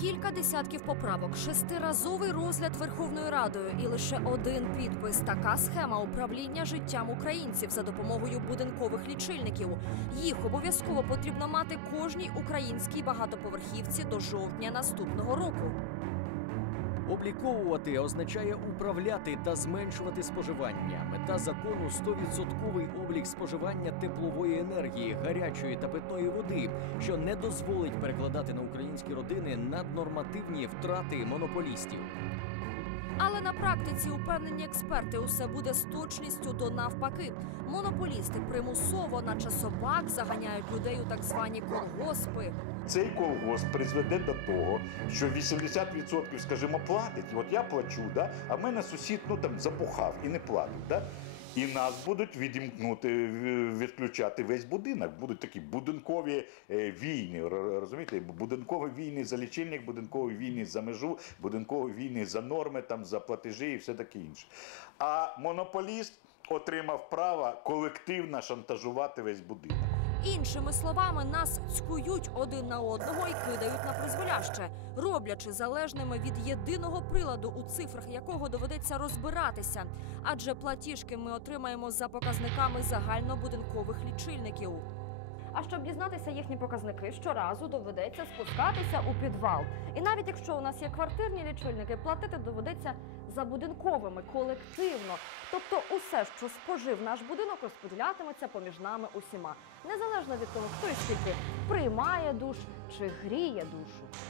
Кілька десятків поправок, шестиразовий розгляд Верховною Радою і лише один підпис. Така схема управління життям українців за допомогою будинкових лічильників. Їх обов'язково потрібно мати кожній українській багатоповерхівці до жовтня наступного року. Обліковувати означає управляти та зменшувати споживання. Мета закону 100% облік споживання теплової енергії, гарячої та питної води, що не дозволить перекладати на українські родини наднормативні втрати монополістів. Але на практиці упевнені експерти усе буде з точністю до навпаки. Монополісти примусово, наче собак, заганяють людей у так звані колгоспи. Цей колгосп призведе до того, що 80% скажімо, платить. От я плачу, да? а в мене сусід ну там запухав і не платить. Да? І нас будуть відімкнути, відключати весь будинок. Будуть такі будинкові е, війни. Розумієте, будинкові війни за лічильник, будинкові війни за межу, будинкові війни за норми, там за платежі і все таке інше. А монополіст отримав право колективно шантажувати весь будинок. Іншими словами, нас цькують один на одного і кидають на призволяще, роблячи залежними від єдиного приладу, у цифрах якого доведеться розбиратися. Адже платіжки ми отримаємо за показниками загальнобудинкових лічильників. А щоб дізнатися їхні показники, щоразу доведеться спускатися у підвал. І навіть якщо у нас є квартирні лічильники, платити доведеться за будинковими колективно. Тобто, усе, що спожив наш будинок, розподілятиметься поміж нами усіма, незалежно від того, хто і скільки приймає душ чи гріє душу.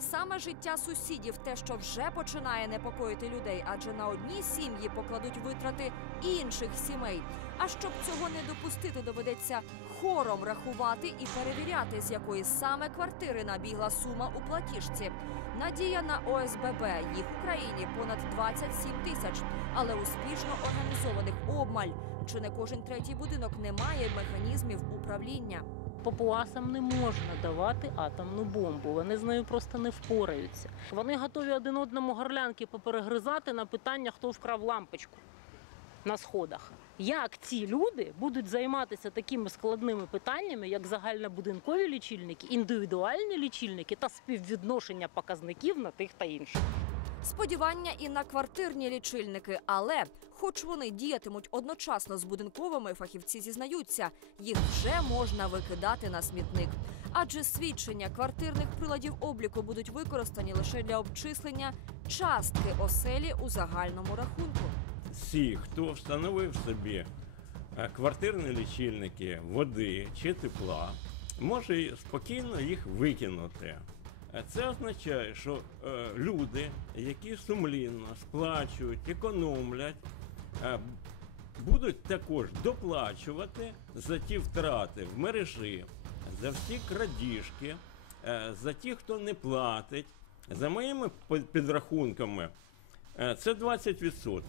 Саме життя сусідів те, що вже починає непокоїти людей, адже на одні сім'ї покладуть витрати інших сімей. А щоб цього не допустити, доведеться хором рахувати і перевіряти, з якої саме квартири набігла сума у платіжці. Надія на ОСББ їх в країні понад 27 тисяч, але успішно організованих обмаль. Чи не кожен третій будинок не має механізмів управління? Папуасам не можна давати атомну бомбу. Вони з нею просто не впораються. Вони готові один одному горлянки поперегризати на питання, хто вкрав лампочку на сходах. Як ці люди будуть займатися такими складними питаннями, як загальнобудинкові лічильники, індивідуальні лічильники та співвідношення показників на тих та інших? Сподівання і на квартирні лічильники, але хоч вони діятимуть одночасно з будинковими, фахівці зізнаються, їх вже можна викидати на смітник. Адже свідчення квартирних приладів обліку будуть використані лише для обчислення частки оселі у загальному рахунку. Всі, хто встановив собі е, квартирні лічильники води чи тепла, може спокійно їх викинути. Е, Це означає, що е, люди, які сумлінно сплачують, економлять, будуть також доплачувати за ті втрати в мережі, за всі крадіжки, за ті, хто не платить. За моїми підрахунками, це 20%.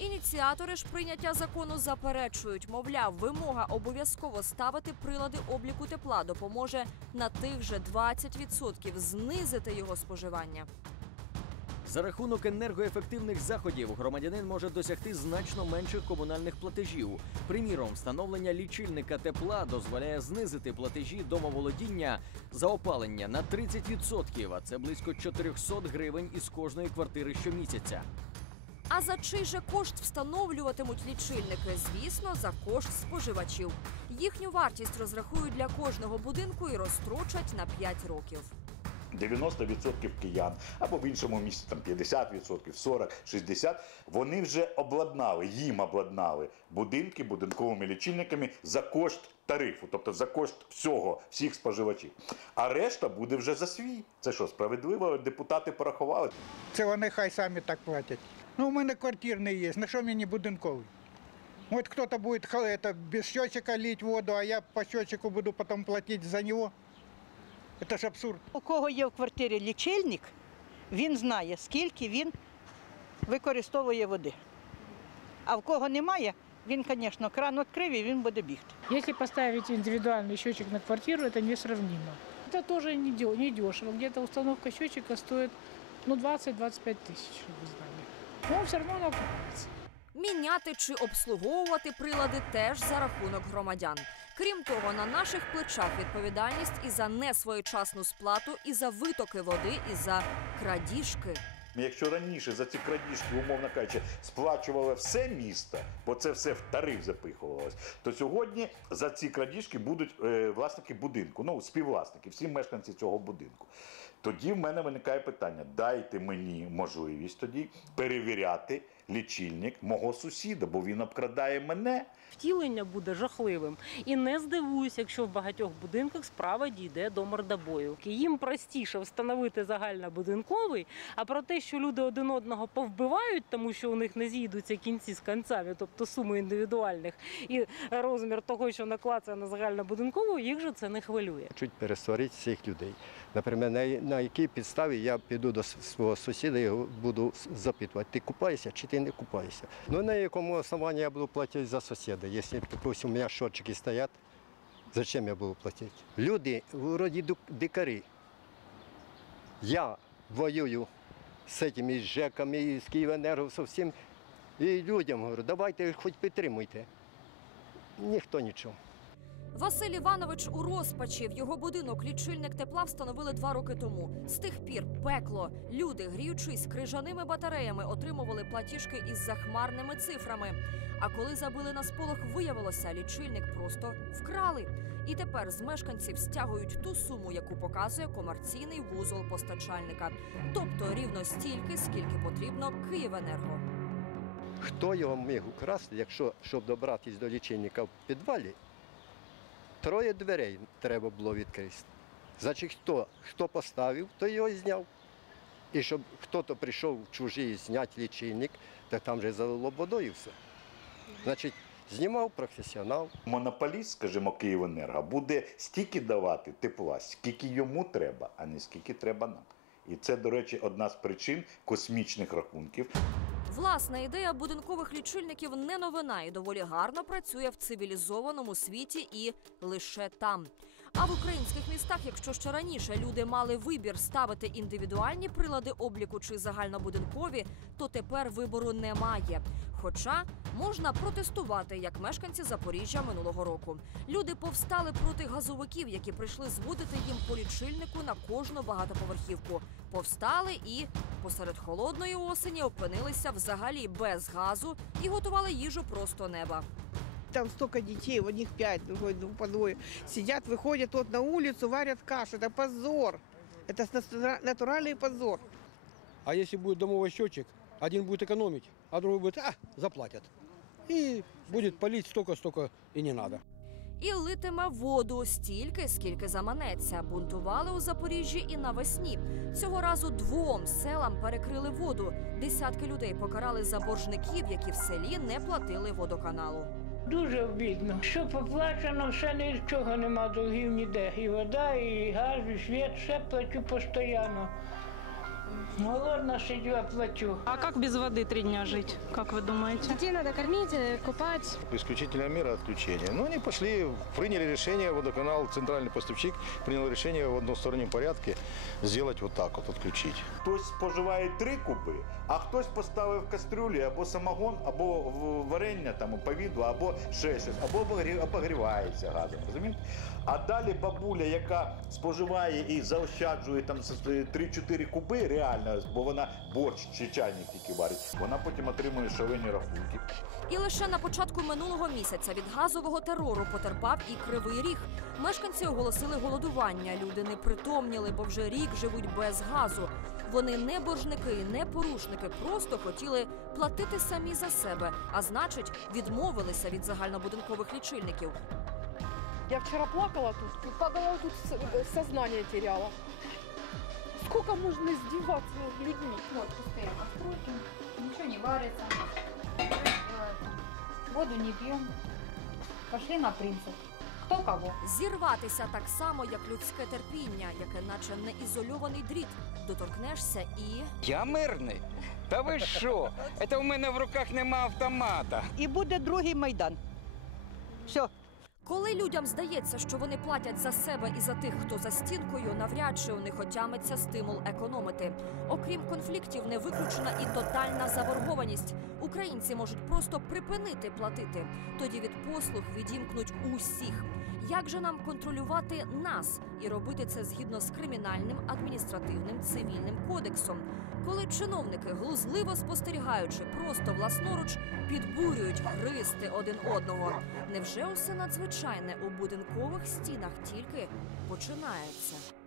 Ініціатори ж прийняття закону заперечують, мовляв, вимога обов'язково ставити прилади обліку тепла допоможе на тих же 20% знизити його споживання. За рахунок енергоефективних заходів громадянин може досягти значно менших комунальних платежів. Приміром, встановлення лічильника тепла дозволяє знизити платежі домоволодіння за опалення на 30%, а це близько 400 гривень із кожної квартири щомісяця. А за чий же кошт встановлюватимуть лічильники? Звісно, за кошт споживачів. Їхню вартість розрахують для кожного будинку і розстрочать на 5 років. 90% киян або в іншому місці там 50%, 40, 60, вони вже обладнали, їм обладнали будинки будинковими лічильниками за кошт тарифу, тобто за кошт всього, всіх споживачів. А решта буде вже за свій. Це що, справедливо? Депутати порахували. Це вони хай самі так платять. Ну, у мене квартирний є, на що мені будинковий? Вот кто-то будет ха- это, без счетчика лить воду, а я по счетчику буду потом платить за него. Это ж абсурд. У кого є в квартирі лічильник, він знає, скільки він використовує води. А в кого немає, він, звісно, кран відкрив і він буде бігти. Если поставить индивидуальный счетчик на квартиру, это несравнимо. Это тоже не дё- не дешево. Где-то установка счетчика стоит ну, 20-25 тысяч, чтобы вы знали. Но все равно она окупается. Міняти чи обслуговувати прилади теж за рахунок громадян. Крім того, на наших плечах відповідальність і за несвоєчасну сплату, і за витоки води, і за крадіжки. Якщо раніше за ці крадіжки, умовно кажучи, сплачувало все місто, бо це все в тариф запихувалось, то сьогодні за ці крадіжки будуть е, власники будинку, ну співвласники, всі мешканці цього будинку. Тоді в мене виникає питання: дайте мені можливість тоді перевіряти лічильник мого сусіда, бо він обкрадає мене. Втілення буде жахливим. І не здивуюсь, якщо в багатьох будинках справа дійде до мордобою. Їм простіше встановити загальнобудинковий, а про те, що люди один одного повбивають, тому що у них не зійдуться кінці з концями, тобто суми індивідуальних і розмір того, що наклацає на загальнобудинкову, їх же це не хвилює. Чуть пересварити цих людей. Наприклад, на, якій підставі я піду до свого сусіда і буду запитувати, ти купаєшся чи ти не купаєшся. Ну на якому основанні я буду платити за сусіда? Якщо, допустим, у мене шорчики стоять, зачем я буду платити? Люди вроді дикари. Я воюю з цими з ЖЕКами, з Київенерго, з всім. І людям говорю, давайте хоч підтримуйте. Ніхто нічого. Василь Іванович у розпачі в його будинок лічильник тепла встановили два роки тому. З тих пір пекло. Люди, гріючись крижаними батареями, отримували платіжки із захмарними цифрами. А коли забили на сполох, виявилося, лічильник просто вкрали. І тепер з мешканців стягують ту суму, яку показує комерційний вузол постачальника, тобто рівно стільки, скільки потрібно Київенерго. Хто його міг украсти, якщо щоб добратися до лічильника в підвалі, троє дверей треба було відкрити. Значить, хто, хто поставив, то його зняв. І щоб хтось прийшов в чужий зняти лічильник, так там же залило водою все. Значить, знімав професіонал. Монополіст, скажімо, Київенерго, буде стільки давати тепла, скільки йому треба, а не скільки треба нам. І це, до речі, одна з причин космічних рахунків. Власна ідея будинкових лічильників не новина і доволі гарно працює в цивілізованому світі і лише там. А в українських містах, якщо ще раніше люди мали вибір ставити індивідуальні прилади обліку чи загальнобудинкові, то тепер вибору немає. Хоча можна протестувати, як мешканці Запоріжжя минулого року. Люди повстали проти газовиків, які прийшли зводити їм по лічильнику на кожну багатоповерхівку. Повстали і посеред холодної осені опинилися взагалі без газу і готували їжу просто неба Там столько детей, у них пять, другой, ну, по двое. Сидят, выходят вот на улицу, варят кашу. Это позор. Это натура- натуральный позор. А если будет домовой счетчик, один будет экономить, а другой будет, а, заплатят. И будет полить столько-столько и не надо. І литиме воду стільки, скільки заманеться. Бунтували у Запоріжжі і навесні. Цього разу двом селам перекрили воду. Десятки людей покарали за боржників, які в селі не платили водоканалу. Дуже обідно. Що поплачено, все нічого нема долгів ніде. І вода, і газ, і світ, все плачу постійно. Голодна сидю, а плачу. А как без воды три дня жить, как вы думаете? Детей надо кормить, э, купать. исключительная мера отключения. Но они пошли, приняли решение, водоканал, центральный поставщик принял решение в одностороннем порядке сделать вот так вот, отключить. Хтось споживає три куби, а хтось поставив в кастрюлі або самогон, або в- варення, там, повідло, або ще щось, або обогрі- обогрівається газом. Розумієте? А далі бабуля, яка споживає і заощаджує там з- з- 3-4 куби, реально, бо вона борщ чи чайник тільки варить, вона потім отримує шалені рахунки. І лише на початку минулого місяця від газового терору потерпав і кривий ріг. Мешканці оголосили голодування. Люди не притомніли, бо вже рік живуть без газу. Вони не боржники, не порушники, просто хотіли платити самі за себе, а значить, відмовилися від загальнобудинкових лічильників. Я вчера плакала тут, плакала тут, с- сознание теряла. Сколько можно издеваться над людьми? Вот пустые постройки, ничего не варится, воду не пьем. Пошли на принцип. Кто кого? Зірватися так само, як людське терпіння, яке наче не ізольований дріт. Доторкнешся і Я мирний. Та ви що? Це в мене в руках нема автомата. І буде другий майдан. Все. Коли людям здається, що вони платять за себе і за тих, хто за стінкою, навряд чи у них отямиться стимул економити. Окрім конфліктів, не виключена і тотальна заборгованість. Українці можуть просто припинити платити. Тоді від послуг відімкнуть усіх. Як же нам контролювати нас і робити це згідно з кримінальним, адміністративним, цивільним кодексом, коли чиновники, глузливо спостерігаючи, просто власноруч підбурюють христи один одного? Невже усе надзвичайне у будинкових стінах тільки починається?